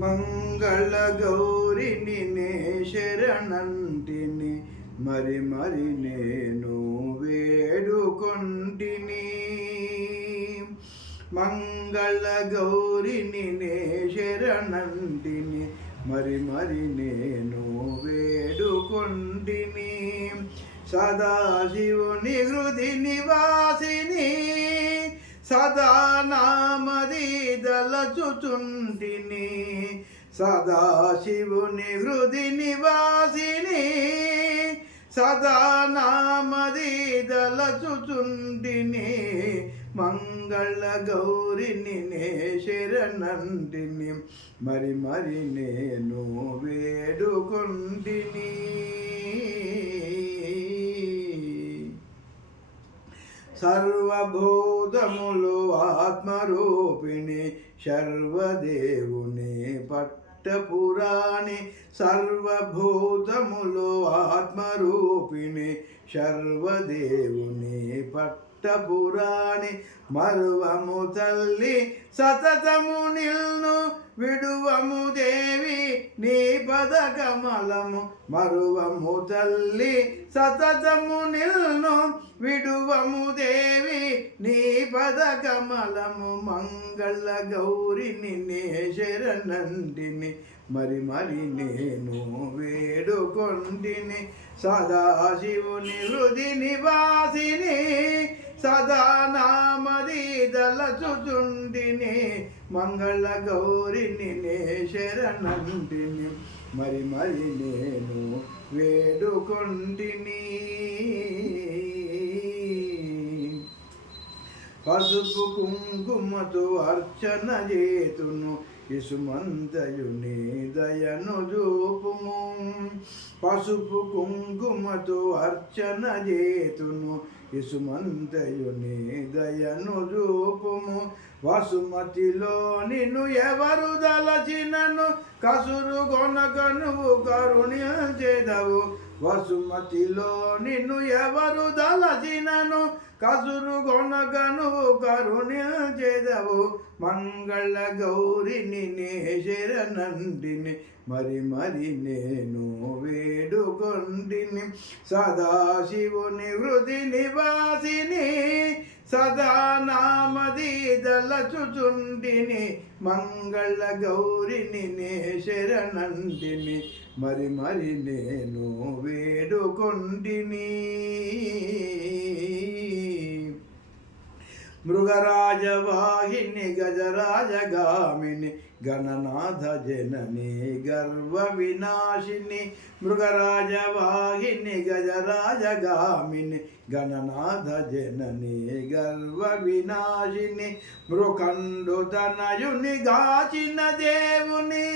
మంగళ గౌరిని నే శరణంటిని మరి మరి నేను వేడుకొంటిని. మంగళ గౌరిని నే శరణంటిని మరి మరి నేను వేడుకొంటిని. సదాశివుని హృది నివాసిని సదా నామది దలచుచుంటిని. సదాశివుని హృది నివాసిని సదా నామది దలచుచుంటిని. మంగళ గౌరిని నే శరణంటిని మరి మరి నేను వేడుకొంటిని. సర్వభూతములు ఆత్మరూపిణి సర్వదేవుని పట్టపురాణి. సర్వభూతములు ఆత్మరూపిణి సర్వదేవుని పట్టపురాణి. మరువము తల్లి సతతము నిల్ను విడువము దేవి నీ పద కమలము. మరువము తల్లి సతతము నిల్ను విడువము దేవి నీ పద కమలము. మంగళ గౌరిని నే శరణంటిని మరి మరి నేను వేడుకొంటిని. సదాశివుని హృది నివాసిని సదా నామది దలచుచుంటిని. మంగళ గౌరిని నే శరణంటిని మరి మరి నేను వేడుకొంటిని. పసుపు కుంకుమతో అర్చన చేతును ఇసుమంతయుని దయను చూపుము. పసుపు కుంకుమతో అర్చన చేతును ఇసుమంతయుని దయను చూపుము. వసుమతిలో నిన్ను ఎవరు దలచినను కసురు కొనక నువ్వు కరుణించెదవు. వసుమతిలో నిన్ను ఎవరు దలచినను కసురు కొనక నువ్వు కరుణించెదవు. మంగళ గౌరిని నే శరణంటిని మరి మరి నేను వేడుకొంటిని. సదాశివుని హృది నివాసిని సదా నామది దలచుచుంటిని. మంగళ గౌరిని నే శరణంటిని మరి మరి నేను వేడుకొంటిని. మృగరాజవాహిని గజరాజగామిని గణనాథ జనని గర్వ వినాశిని. మృగరాజవాహిని గజరాజగామిని గణనాథ జనని గర్వ వినాశిని. మృకండు తనయుని గాచిన దేవుని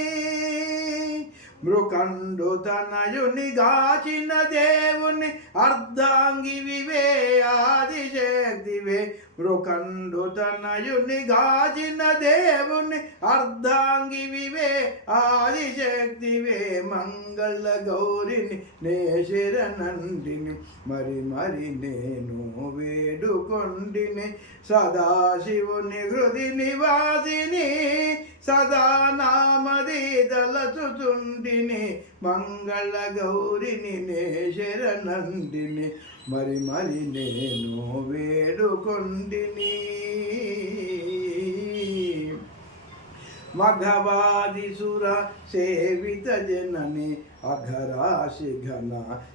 మృకండు తనయుని గాచిన దేవుని అర్ధాంగి వివే ఆదిశక్తివే. మృకండు తనయుని గాచిన దేవుని అర్ధాంగి వివే ఆదిశక్తివే. మంగళ గౌరిని నే శరణంటిని మరి మరి నేను వేడుకొంటిని. సదాశివుని హృది నివాసిని సదా నామది దలచుచుంటిని. మంగళ గౌరిని నే శరణంటిని మరి మరి నేను వేడుకొంటిని. మఘవాదిసుర సేవిత జనని అఘరాశి ఘన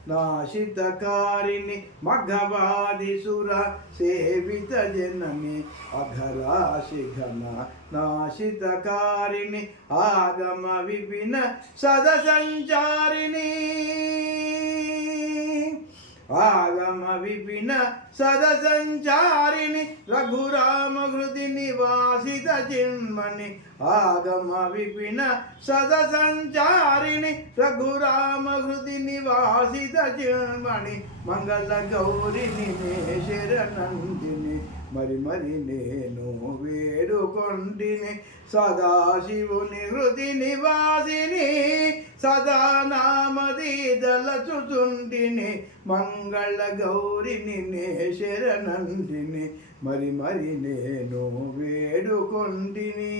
నాశితకారిణి. మఘవాదిసుర సేవిత జనని అఘరాశి ఘన నాశితకారిణి. ఆగమ విపిన సదసంచారిణి ఆగమ విపిన సదసంచారిణి. రఘురామ హృది నివాసిత చిన్మణి. ఆగమ విపిన సదసంచారిణి రఘురామ హృది నివాసిత చిన్మణి. మంగళ గౌరిని నే శరణంటిని మరి మరి నేను వేడుకొంటిని. సదాశివుని హృది నివాసిని సదా నామది దలచుచుంటిని. మంగళ గౌరిని నే శరణంటిని మరి మరి నేను వేడుకొంటిని.